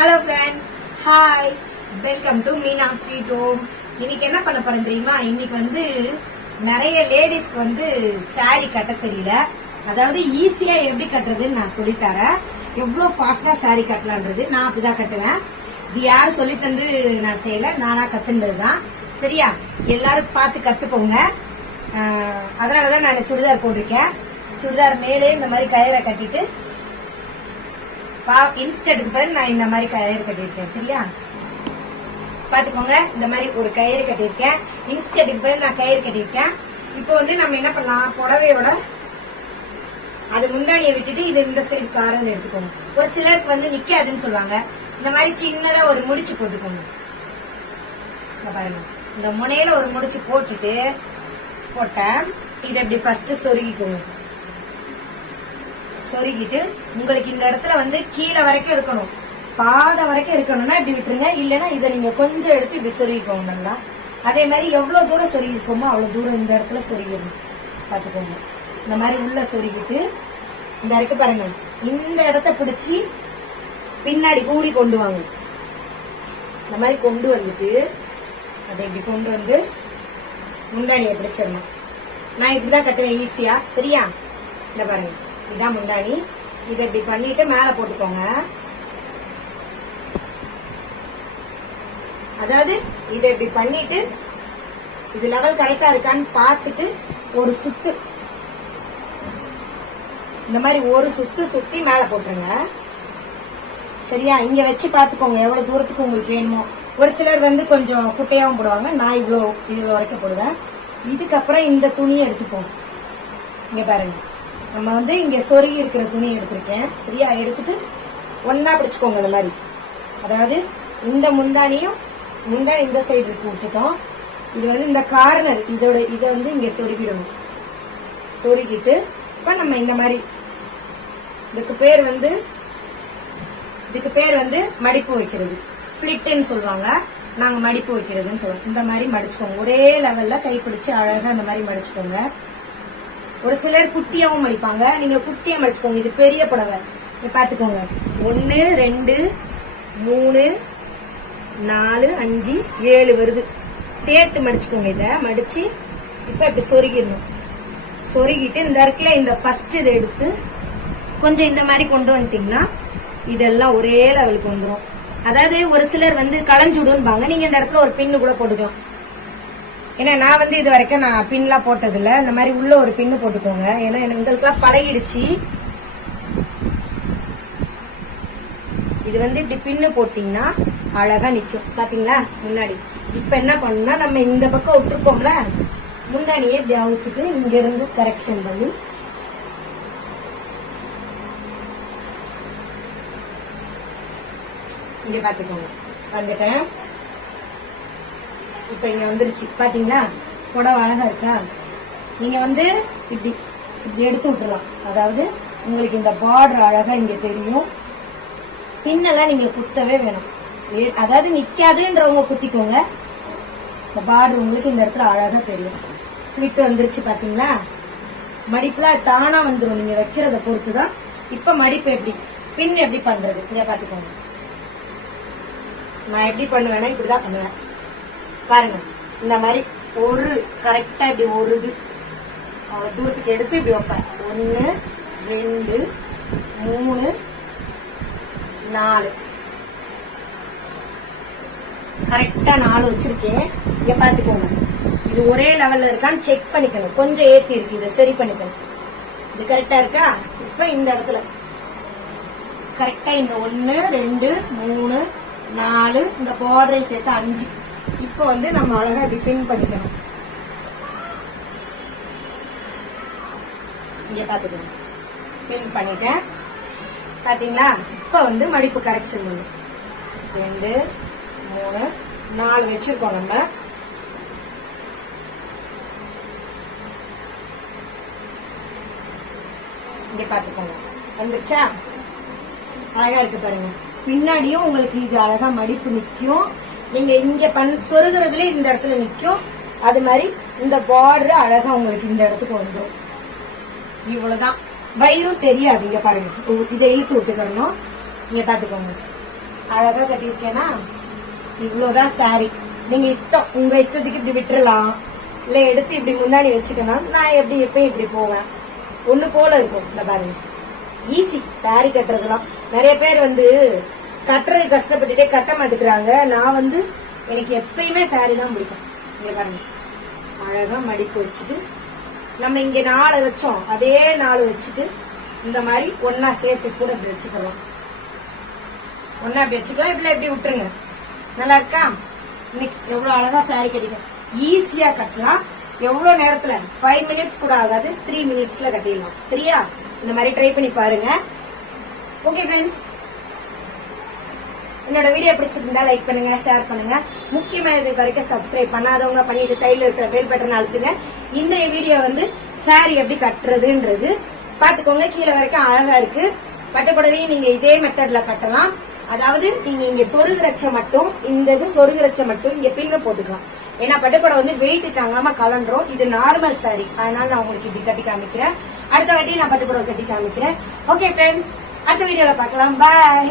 Hello friends, hi, welcome to Meena sweet home. இன்னைக்கு என்ன பண்ண போறேன் தெரியுமா? இன்னைக்கு வந்து நிறைய லேடிஸ்க்கு வந்து சாரி கட்ட தெரியல. அதாவது ஈஸியா எப்படி கட்டுறதுன்னு நான் சொல்லித்தரேன். எவ்வளவு ஃபாஸ்டா சாரி கட்டலான்றது நான் அப்படிதான் கட்டுவேன். இது யாரும் சொல்லி தந்து நான் செய்யல, நானா கத்துனதுதான். சரியா? எல்லாரும் பார்த்து கத்துக்கோங்க. அதனாலதான் நான் சுடிதார் போட்டிருக்கேன். சுடிதார் மேலே இந்த மாதிரி கயிறை கட்டிட்டு இன்ஸ்டன்ட்க்கு பதில் நான் இந்த மாதிரி கயிறு கட்டியிருக்கேன். சரியா? பாத்துக்கோங்க, இந்த மாதிரி ஒரு கயிறு கட்டியிருக்கேன். இன்ஸ்டன்ட்க்கு பதில் நான் கயிறு கட்டியிருக்கேன். இப்போ வந்து நம்ம என்ன பண்ணலாம், புடவையோட அது முந்தானியை விட்டுட்டு இது இந்த சைடு காரம் எடுத்துக்கோங்க. ஒரு சிலருக்கு வந்து நிக்காதுன்னு சொல்லுவாங்க. இந்த மாதிரி சின்னதா ஒரு முடிச்சு போட்டுக்கோங்க. பாருங்க, இந்த முனையில ஒரு முடிச்சு போட்டுட்டு இதை இப்படி ஃபர்ஸ்ட் சொருகிக்கோங்க. சொருகிட்டு உங்களுக்கு இந்த இடத்துல வந்து கீழே வரைக்கும் இருக்கணும், பாதம் வரைக்கும் இருக்கணும்னா இப்படி விட்டுருங்க. இல்லைன்னா இதை நீங்க கொஞ்சம் எடுத்து இப்படி சொருகிக்கோங்க. நல்லா அதே மாதிரி எவ்வளவு தூரம் சொருகிக்கோமோ அவ்வளவு தூரம் இந்த இடத்துல சொருகிடணும். பாத்துக்கோங்க, இந்த மாதிரி உள்ள சொருகிட்டு இந்த இருக்கு பாருங்க, இந்த இடத்த பிடிச்சி பின்னாடி கூடி கொண்டு வாங்க. இந்த மாதிரி கொண்டு வந்துட்டு அதை இப்படி கொண்டு வந்து முந்தானியை பிடிச்சிடணும். நான் இப்படிதான் கட்டுவேன் ஈஸியா. சரியா? இந்த பாருங்க, இதான் முந்தானி. இதை இப்படி பண்ணிட்டு மேல போட்டுக்கோங்க. அதாவது இதை இப்படி பண்ணிட்டு இது லெவல் கரெக்டா இருக்கான்னு பார்த்துட்டு ஒரு சுத்து, இந்த மாதிரி ஒரு சுத்து சுத்தி மேல போட்டுருங்க. சரியா? இங்க வச்சு பாத்துக்கோங்க எவ்வளவு தூரத்துக்கு உங்களுக்கு வேணுமோ. ஒரு சிலர் வந்து கொஞ்சம் குட்டையாவும் போடுவாங்க. நான் இவ்வளவு வரைக்கும் போடுவேன். இதுக்கப்புறம் இந்த துணியை எடுத்துப்போம். இங்க பாருங்க, நம்ம வந்து இங்க சொருகி இருக்கிற துணி எடுத்திருக்கேன். சரியா? எடுத்துட்டு ஒன்னா பிடிச்சுக்கோங்க இந்த மாதிரி. அதாவது இந்த முந்தானியும் முந்தானி இந்த சைடு இருக்கு விட்டுட்டோம். இது வந்து இந்த கார்னர் இதை வந்து இங்க சொருகிடணும். சொருகிட்டு இப்ப நம்ம இந்த மாதிரி இதுக்கு பேர் வந்து மடிப்பு வைக்கிறது, பிளிட்னு சொல்லுவாங்க. நாங்க மடிப்பு வைக்கிறதுன்னு சொல்லுவோம். இந்த மாதிரி மடிச்சுக்கோங்க. ஒரே லெவல்ல கை பிடிச்சு அழகா இந்த மாதிரி மடிச்சுக்கோங்க. ஒரு சிலர் குட்டியாவும் மடிப்பாங்க. நீங்க குட்டியா மடிச்சுக்கோங்க. இது பெரிய புடவை. பாத்துக்கோங்க, 1 2 3 4 5 7 வருது. சேர்த்து மடிச்சுக்கோங்க. இத மடிச்சு இப்ப இப்படி சொருகிடணும். சொருகிட்டு இந்த இடத்துல இந்த ஃபர்ஸ்ட் இதை எடுத்து கொஞ்சம் இந்த மாதிரி கொண்டு வந்துட்டீங்கன்னா இதெல்லாம் ஒரே லெவலுக்கு வந்துடும். அதாவது ஒரு சிலர் வந்து களைஞ்சுடும்பாங்க. நீங்க இந்த இடத்துல ஒரு பின்னு கூட போட்டுக்கலாம். ஏன்னா நான் வந்து இது வரைக்கும் நான் பின்லாம் போட்டது இல்ல. இந்த மாதிரி உள்ள ஒரு பின்னு போட்டுக்கோங்க. ஏன்னா எங்களுக்குலாம் பழகிடுச்சு. இது வந்து இப்படி பின்னு போட்டீங்கன்னா அழகா நிக்கும். பாத்தீங்களா? முன்னாடி இப்ப என்ன பண்ணா, நம்ம இந்த பக்கம் விட்டுருக்கோம்ல, முன்னாடியே இப்படி அவுத்துட்டு இங்க இருந்து கரெக்ஷன் பண்ணி இங்க பாத்துக்கோங்க. வந்துட்டேன். இப்ப இங்க வந்துருச்சு. பாத்தீங்களா? புடவை அழகா இருக்கா? நீங்க வந்து இப்படி இப்படி எடுத்து விட்டுலாம். அதாவது உங்களுக்கு இந்த பார்டர் அழகா இங்க தெரியும். பின்னெல்லாம் நீங்க குத்தவே வேணும். அதாவது நிக்காதுன்றவங்க குத்திக்கோங்க. இந்த பார்டர் உங்களுக்கு இந்த இடத்துல அழகா தெரியும். விட்டு வந்துருச்சு. பாத்தீங்களா? மடிப்புலாம் தானா வந்துடும், நீங்க வைக்கிறத பொறுத்துதான். இப்ப மடிப்பு எப்படி, பின் எப்படி பண்றது இங்க பாத்துக்கோங்க. நான் எப்படி பண்ணுவேன்னா இப்படிதான் பண்ணுவேன். பாருங்க, இந்த மாதிரி ஒரு கரெக்டா இப்படி ஒரு இது அவ்வளவு தூரத்துக்கு எடுத்து இப்படி வைப்பேன். 1 2 3 4 கரெக்டா 4 வச்சிருக்கேன். இங்க பாத்துக்கோங்க, இது ஒரே லெவல்ல இருக்கான்னு செக் பண்ணிக்கணும். கொஞ்சம் ஏத்தி இருக்கு, இதை சரி பண்ணிக்கணும். இது கரெக்டா இருக்கா? இப்ப இந்த இடத்துல கரெக்டா இந்த 1 2 3 4 இந்த பார்டரை சேர்த்து 5. இப்ப வந்து நம்ம அழகா இப்படி பின் பண்ணிக்கணும். இங்க பாத்துக்கோங்க, பின் பண்ணிட்டேன். பாத்தீங்களா? இப்ப வந்து மடிப்பு கரெக்ஷன் பண்ணும். 2 3 4 வச்சிருக்கோம் நம்ம. இங்க பாத்துக்கோங்க, வந்துச்சா? அழகா இருக்கு பாருங்க. பின்னாடியும் உங்களுக்கு இது அழகா மடிப்பு நிக்கும். நீங்க இங்க சொருகிறதுல இந்த இடத்துல நிக்கும். அது மாதிரி இந்த பார்டர் அழகா உங்களுக்கு இந்த இடத்துக்கு வந்துடும். இவ்வளவுதான். வயிறும் தெரியாது. இங்க பாருங்க, இதை இழுத்து விட்டுக்கணும். இங்க பாத்துக்கோங்க, அழகா கட்டியிருக்கேனா இவ்வளவுதான் சாரி. நீங்க இஷ்டம், உங்க இஷ்டத்துக்கு இப்படி விட்டுறலாம், இல்ல எடுத்து இப்படி முன்னாடி வச்சுக்கணும். நான் எப்படி எப்பயும் இப்படி போவேன், ஒண்ணு போல இருக்கும். இந்த பாருங்க, ஈஸி சாரி கட்டுறதுலாம். நிறைய பேர் கட்டுறது கஷ்டப்பட்டுட்டே கட்ட மாட்டேங்கிறாங்க. நான் எனக்கு எப்பயுமே சாரி தான் பிடிக்கும். இங்க பாருங்க, அழகா மடிப்பு வச்சுட்டு நம்ம இங்க 4 வச்சோம், அதே 4 வச்சுட்டு இந்த மாதிரி ஒன்னா சேர்த்து கூட இப்படி வச்சுக்கலாம். ஒன்னா இப்படி வச்சுக்கலாம். இப்படி எப்படி விட்டுருங்க. நல்லா இருக்கா? இன்னைக்கு எவ்வளவு அழகா சாரி கட்டிட்டேன். ஈஸியா கட்டலாம். எவ்வளவு நேரத்துல 5 மினிட்ஸ் கூட ஆகாது, 3 மினிட்ஸ்ல கட்டிடலாம். சரியா? இந்த மாதிரி ட்ரை பண்ணி பாருங்க. ஓகே ஃப்ரெண்ட்ஸ், என்னோட வீடியோ பிடிச்சிருந்தா லைக் பண்ணுங்க, ஷேர் பண்ணுங்க. முக்கியமா இது வரைக்கும் சப்ஸ்கிரைப் பண்ணாதவங்க பண்ணிட்டு சைடுல இருக்கிற பெல் பட்டன் அழுத்துங்க. இன்றைய வீடியோ சாரி எப்படி கட்டுறதுன்றது பாத்துக்கோங்க. கீழே வரைக்கும் அழகா இருக்கு. பட்டுப்புடவையும் நீங்க இதே மெத்தட்ல கட்டலாம். அதாவது நீங்க இங்க சொருகுரச்ச மட்டும், இந்த இது சொருகுரச்ச மட்டும் இங்க பின்ன போட்டுக்கலாம். ஏன்னா பட்டுப்புடவை வெயிட் தாங்காம கலண்டுரும். இது நார்மல் சாரி, அதனால நான் உங்களுக்கு இப்படி கட்டி காமிக்கிறேன். அடுத்த வாட்டி நான் பட்டுப்புடவை கட்டி காமிக்கிறேன். ஓகே ஃப்ரெண்ட்ஸ், அடுத்த வீடியோல பார்க்கலாம். பாய்.